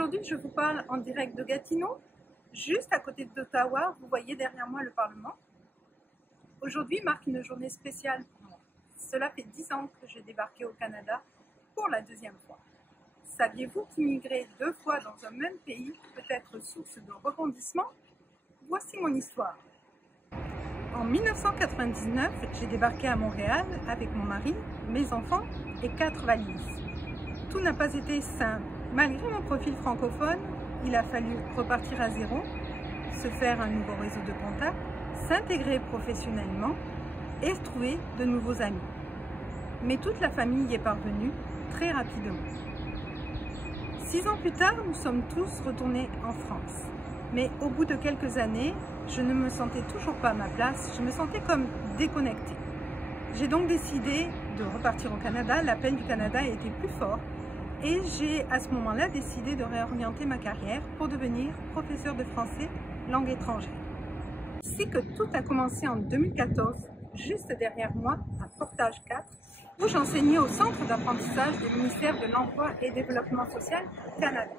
Aujourd'hui, je vous parle en direct de Gatineau, juste à côté d'Ottawa. Vous voyez derrière moi le Parlement. Aujourd'hui marque une journée spéciale pour moi. Cela fait 10 ans que j'ai débarqué au Canada pour la deuxième fois. Saviez-vous qu'immigrer 2 fois dans un même pays peut être source de rebondissement? Voici mon histoire. En 1999, j'ai débarqué à Montréal avec mon mari, mes enfants et 4 valises. Tout n'a pas été simple. Malgré mon profil francophone, il a fallu repartir à zéro, se faire un nouveau réseau de contacts, s'intégrer professionnellement et trouver de nouveaux amis. Mais toute la famille y est parvenue très rapidement. 6 ans plus tard, nous sommes tous retournés en France. Mais au bout de quelques années, je ne me sentais toujours pas à ma place, je me sentais comme déconnectée. J'ai donc décidé de repartir au Canada, l'appel du Canada a été plus fort et j'ai à ce moment-là décidé de réorienter ma carrière pour devenir professeur de français langue étrangère. C'est que tout a commencé en 2014, juste derrière moi, à Portage 4, où j'enseignais au centre d'apprentissage du ministère de l'Emploi et Développement social Canada.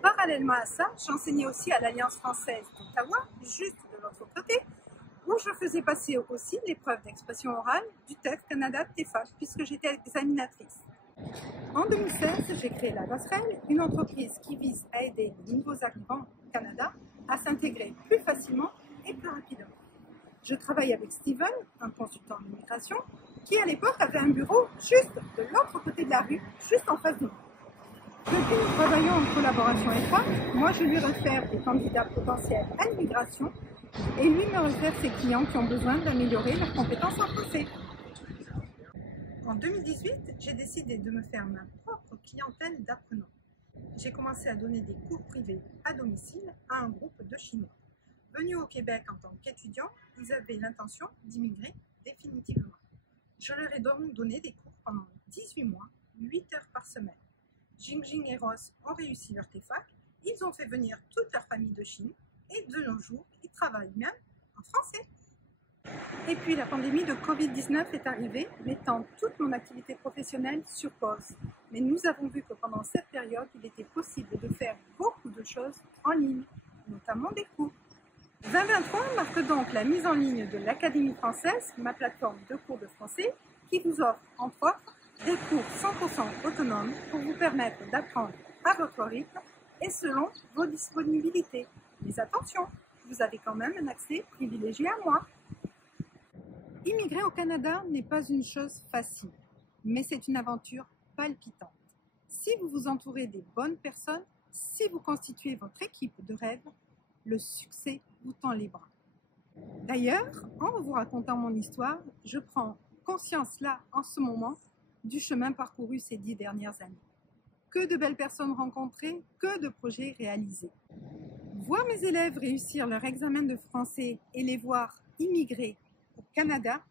Parallèlement à ça, j'enseignais aussi à l'Alliance française d'Ottawa, juste de l'autre côté, où je faisais passer aussi l'épreuve d'expression orale du TEF Canada TEFAC, puisque j'étais examinatrice. En 2016, j'ai créé La Passerelle, une entreprise qui vise à aider les nouveaux arrivants au Canada à s'intégrer plus facilement et plus rapidement. Je travaille avec Steven, un consultant en immigration, qui à l'époque avait un bureau juste de l'autre côté de la rue, juste en face de nous. Depuis, nous travaillons en collaboration étroite. Moi, je lui réfère des candidats potentiels à l'immigration et lui me réfère ses clients qui ont besoin d'améliorer leurs compétences en français. En 2018, j'ai décidé de me faire ma propre clientèle d'apprenants. J'ai commencé à donner des cours privés à domicile à un groupe de Chinois. Venus au Québec en tant qu'étudiants, ils avaient l'intention d'immigrer définitivement. Je leur ai donc donné des cours pendant 18 mois, 8 heures par semaine. Jingjing et Ross ont réussi leur TEFAC, ils ont fait venir toute leur famille de Chine et de nos jours, ils travaillent même en français. Et puis la pandémie de Covid-19 est arrivée, mettant toute mon activité professionnelle sur pause. Mais nous avons vu que pendant cette période, il était possible de faire beaucoup de choses en ligne, notamment des cours. 2023 marque donc la mise en ligne de l'Académie française, ma plateforme de cours de français, qui vous offre entre autres des cours 100% autonomes pour vous permettre d'apprendre à votre rythme et selon vos disponibilités. Mais attention, vous avez quand même un accès privilégié à moi. Immigrer au Canada n'est pas une chose facile, mais c'est une aventure palpitante. Si vous vous entourez des bonnes personnes, si vous constituez votre équipe de rêve, le succès vous tend les bras. D'ailleurs, en vous racontant mon histoire, je prends conscience là, en ce moment, du chemin parcouru ces 10 dernières années. Que de belles personnes rencontrées, que de projets réalisés. Voir mes élèves réussir leur examen de français et les voir immigrer au Canada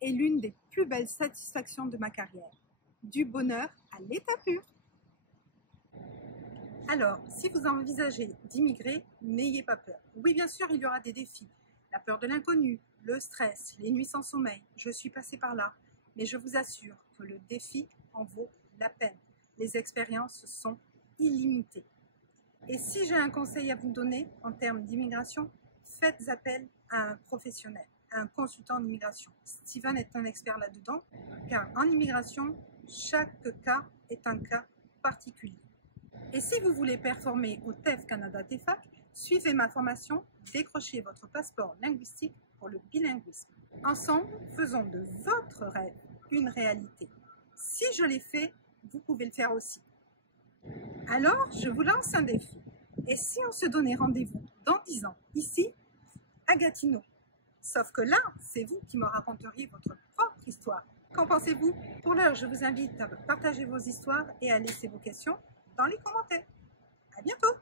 est l'une des plus belles satisfactions de ma carrière. Du bonheur à l'état pur. Alors, si vous envisagez d'immigrer, n'ayez pas peur. Oui, bien sûr, il y aura des défis. La peur de l'inconnu, le stress, les nuits sans sommeil. Je suis passée par là. Mais je vous assure que le défi en vaut la peine. Les expériences sont illimitées. Et si j'ai un conseil à vous donner en termes d'immigration, faites appel à un professionnel, à un consultant en immigration. Steven est un expert là-dedans, car en immigration, chaque cas est un cas particulier. Et si vous voulez performer au TEF Canada TEFAC, suivez ma formation, décrochez votre passeport linguistique pour le bilinguisme. Ensemble, faisons de votre rêve une réalité. Si je l'ai fait, vous pouvez le faire aussi. Alors, je vous lance un défi. Et si on se donnait rendez-vous dans 10 ans, ici, à Gatineau? Sauf que là, c'est vous qui me raconteriez votre propre histoire. Qu'en pensez-vous? Pour l'heure, je vous invite à partager vos histoires et à laisser vos questions dans les commentaires. À bientôt!